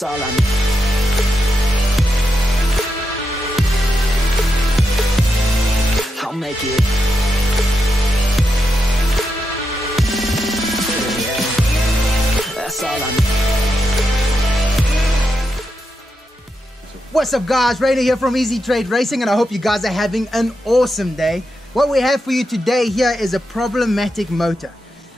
That's all I need. I'll make it. Yeah, that's all I need. What's up guys, Rainer here from Ezeetrade Racing, and I hope you guys are having an awesome day. What we have for you today here is a problematic motor.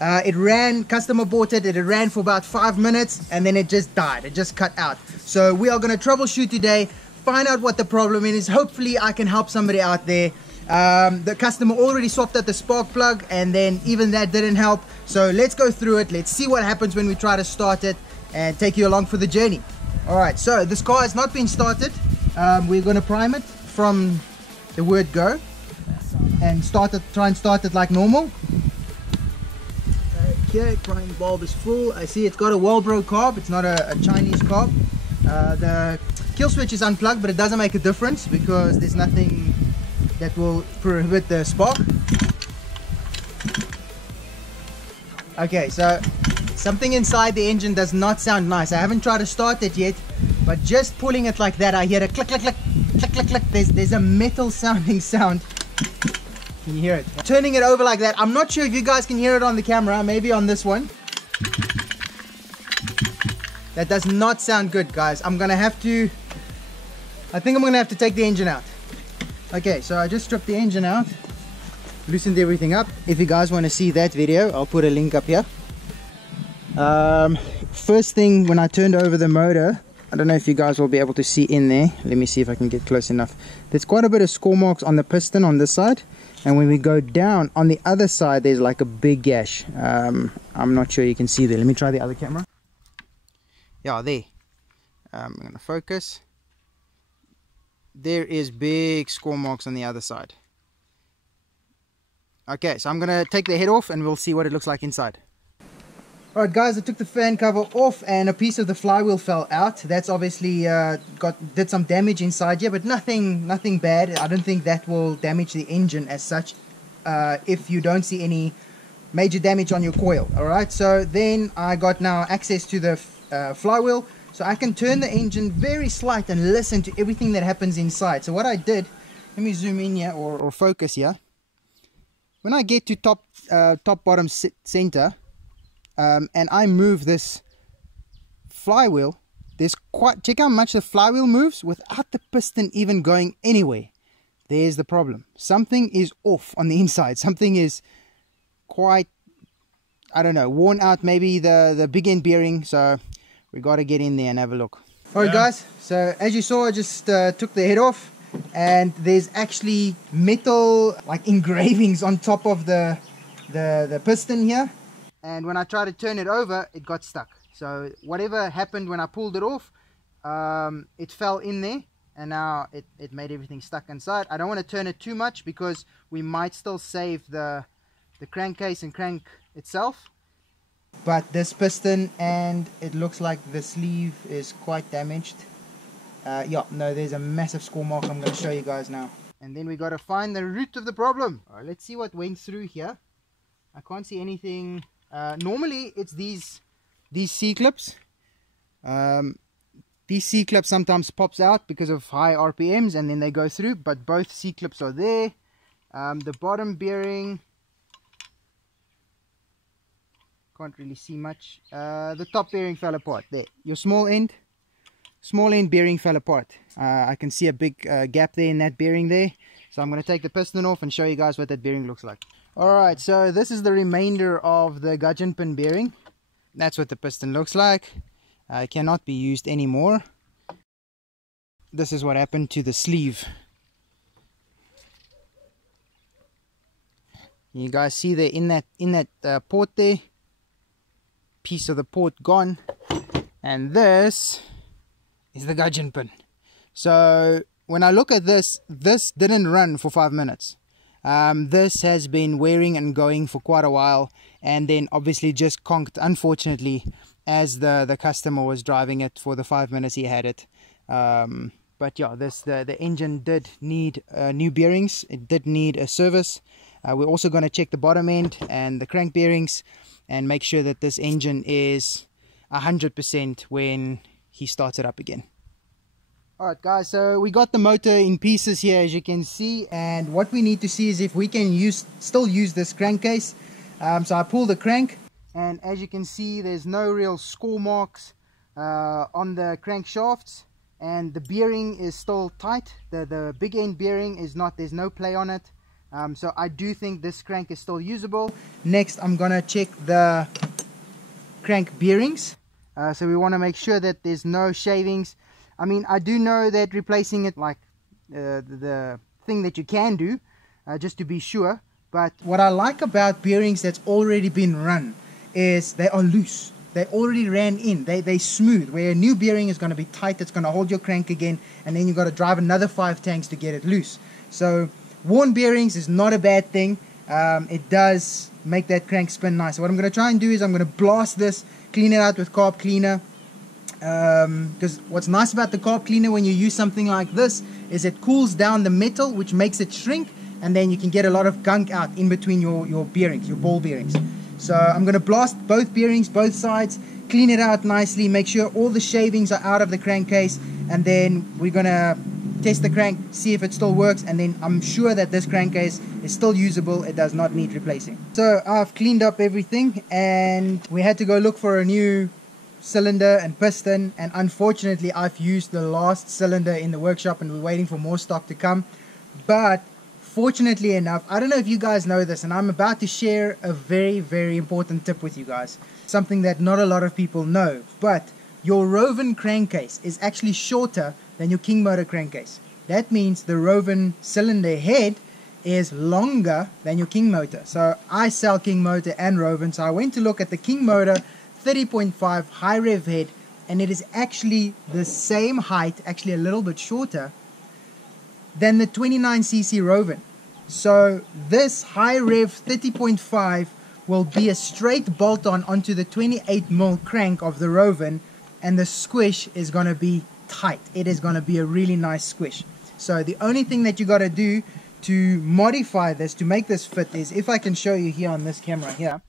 It ran, customer bought it, it ran for about 5 minutes and then it just died, it just cut out. So we are going to troubleshoot today, find out what the problem is. Hopefully I can help somebody out there. The customer already swapped out the spark plug and then even that didn't help. So let's go through it, let's see what happens when we try to start it and take you along for the journey. Alright, so this car has not been started. We're going to prime it from the word go and try and start it like normal. Okay, prime bulb is full. I see it's got a Walbro carb, it's not a Chinese carb. The kill switch is unplugged, but it doesn't make a difference because there's nothing that will prohibit the spark. Okay, so something inside the engine does not sound nice. I haven't tried to start it yet, but just pulling it like that, I hear a click, click, click, click, click, click. There's a metal sounding sound. Can you hear it? Turning it over like that, I'm not sure if you guys can hear it on the camera, maybe on this one. That does not sound good, guys. I think I'm gonna have to take the engine out. Okay, so I just stripped the engine out, loosened everything up. If you guys want to see that video, I'll put a link up here. First thing, when I turned over the motor, I don't know if you guys will be able to see in there. Let me see if I can get close enough. There's quite a bit of score marks on the piston on this side, and when we go down on the other side, there's like a big gash. I'm not sure you can see there. Let me try the other camera. Yeah, there. I'm going to focus. There is big score marks on the other side. Okay, so I'm going to take the head off and we'll see what it looks like inside. Alright guys, I took the fan cover off and a piece of the flywheel fell out. That's obviously did some damage inside here, but nothing bad. I don't think that will damage the engine as such if you don't see any major damage on your coil. Alright, so then I got now access to the flywheel, so I can turn the engine very slight and listen to everything that happens inside. So what I did, let me zoom in here or focus here. When I get to top bottom center, and I move this flywheel, check how much the flywheel moves without the piston even going anywhere. There's the problem. Something is off on the inside. Something is quite, I don't know, worn out, maybe the big end bearing. So we got to get in there and have a look. Alright guys, so as you saw, I just took the head off, and there's actually metal like engravings on top of the piston here. And when I tried to turn it over, it got stuck. So whatever happened when I pulled it off, it fell in there, and now it made everything stuck inside. I don't want to turn it too much because we might still save the crankcase and crank itself. But this piston, and it looks like the sleeve is quite damaged. Yeah, no, there's a massive score mark. I'm going to show you guys now. And then we got to find the root of the problem. All right, let's see what went through here. I can't see anything. Normally it's these C-clips. These C-clips sometimes pops out because of high RPMs and then they go through, but both C-clips are there. The bottom bearing, can't really see much. The top bearing fell apart there. Your small end bearing fell apart. I can see a big gap there in that bearing there. So I'm going to take the piston off and show you guys what that bearing looks like. Alright, so this is the remainder of the gudgeon pin bearing. That's what the piston looks like. It cannot be used anymore. This is what happened to the sleeve. You guys see there in that port there, piece of the port gone, and this is the gudgeon pin. So when I look at this didn't run for 5 minutes. This has been wearing and going for quite a while, and then obviously just conked, unfortunately, as the customer was driving it for the 5 minutes he had it. But yeah, the engine did need new bearings. It did need a service. We're also going to check the bottom end and the crank bearings and make sure that this engine is 100% when he starts it up again. Alright guys, so we got the motor in pieces here, as you can see, and what we need to see is if we can still use this crankcase. So I pull the crank, and as you can see, there's no real score marks on the crankshafts, and the bearing is still tight. The big end bearing is not, there's no play on it. So I do think this crank is still usable. Next, I'm gonna check the crank bearings. So we want to make sure that there's no shavings. I mean, I do know that replacing it like the thing that you can do, just to be sure. But what I like about bearings that's already been run is they are loose. They already ran in. They smooth. Where a new bearing is going to be tight, it's going to hold your crank again, and then you've got to drive another 5 tanks to get it loose. So worn bearings is not a bad thing. It does make that crank spin nice. So what I'm going to try and do is I'm going to blast this, clean it out with carb cleaner. Because what's nice about the carb cleaner when you use something like this is it cools down the metal, which makes it shrink, and then you can get a lot of gunk out in between your bearings, your ball bearings. So I'm going to blast both bearings, both sides, clean it out nicely, make sure all the shavings are out of the crankcase, and then we're going to test the crank, see if it still works, and then I'm sure that this crankcase is still usable. It does not need replacing. So I've cleaned up everything, and we had to go look for a new cylinder and piston, and unfortunately I've used the last cylinder in the workshop, and we're waiting for more stock to come. But fortunately enough, I don't know if you guys know this, and I'm about to share a very, very important tip with you guys. Something that not a lot of people know, but your Rovan crankcase is actually shorter than your King motor crankcase. That means the Rovan cylinder head is longer than your King motor. So I sell King motor and Rovan, so I went to look at the King motor 30.5 high rev head, and it is actually the same height, actually a little bit shorter than the 29cc Rovan. So this high rev 30.5 will be a straight bolt on onto the 28mm crank of the Rovan, and the squish is going to be tight. It is going to be a really nice squish. So the only thing that you got to do to modify this, to make this fit, is, if I can show you here on this camera here,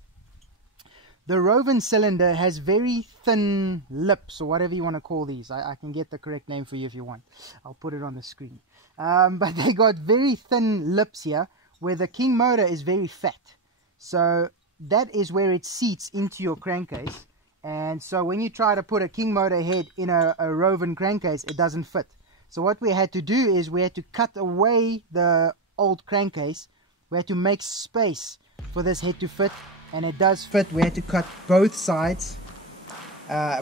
the Rovan cylinder has very thin lips, or whatever you want to call these. I can get the correct name for you if you want. I'll put it on the screen. But they got very thin lips here, where the King motor is very fat. So that is where it seats into your crankcase. And so when you try to put a King motor head in a Rovan crankcase, it doesn't fit. So what we had to do is we had to cut away the old crankcase. We had to make space for this head to fit. And it does fit. We had to cut both sides. To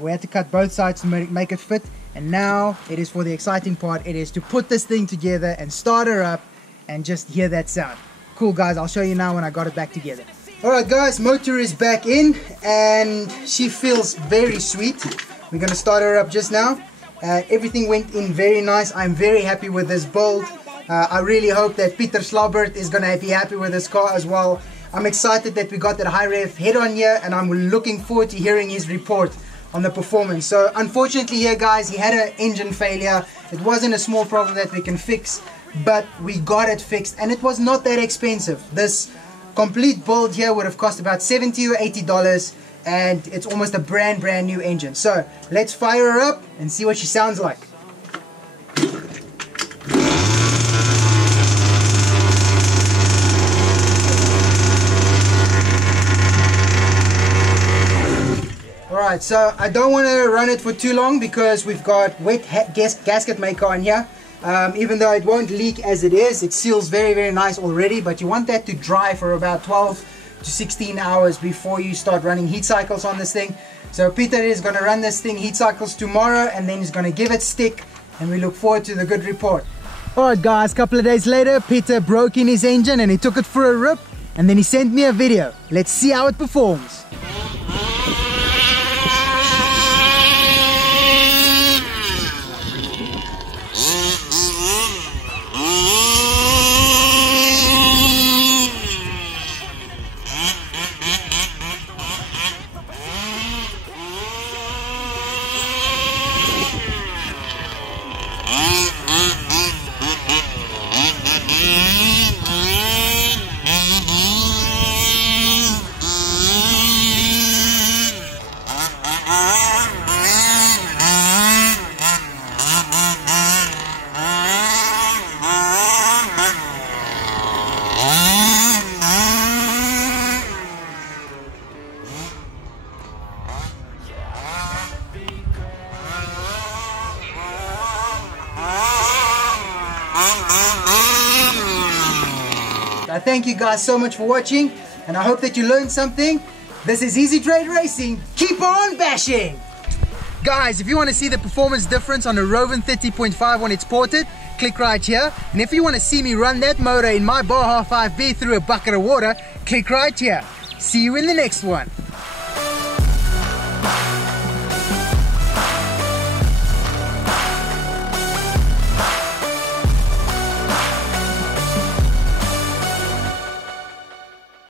make it fit. And now it is for the exciting part. It is to put this thing together and start her up and just hear that sound. Cool guys, I'll show you now when I got it back together. Alright guys, motor is back in and she feels very sweet. We're going to start her up just now. Everything went in very nice. I'm very happy with this build. I really hope that Peter Slaubert is going to be happy with this car as well. I'm excited that we got that high rev head on here, and I'm looking forward to hearing his report on the performance. So unfortunately here guys, he had an engine failure. It wasn't a small problem that we can fix, but we got it fixed, and it was not that expensive. This complete build here would have cost about $70 or $80, and it's almost a brand new engine. So let's fire her up and see what she sounds like. Alright, so I don't want to run it for too long because we've got wet gasket maker on here. Even though it won't leak as it is, it seals very nice already, but you want that to dry for about 12 to 16 hours before you start running heat cycles on this thing. So Peter is going to run this thing heat cycles tomorrow, and then he's going to give it stick, and we look forward to the good report. Alright guys, a couple of days later, Peter broke in his engine and he took it for a rip, and then he sent me a video. Let's see how it performs. I thank you guys so much for watching, and I hope that you learned something. This is Ezeetrade Racing. Keep on bashing! Guys, if you want to see the performance difference on a Rovan 30.5 when it's ported, click right here. And if you want to see me run that motor in my Baja 5B through a bucket of water, click right here. See you in the next one.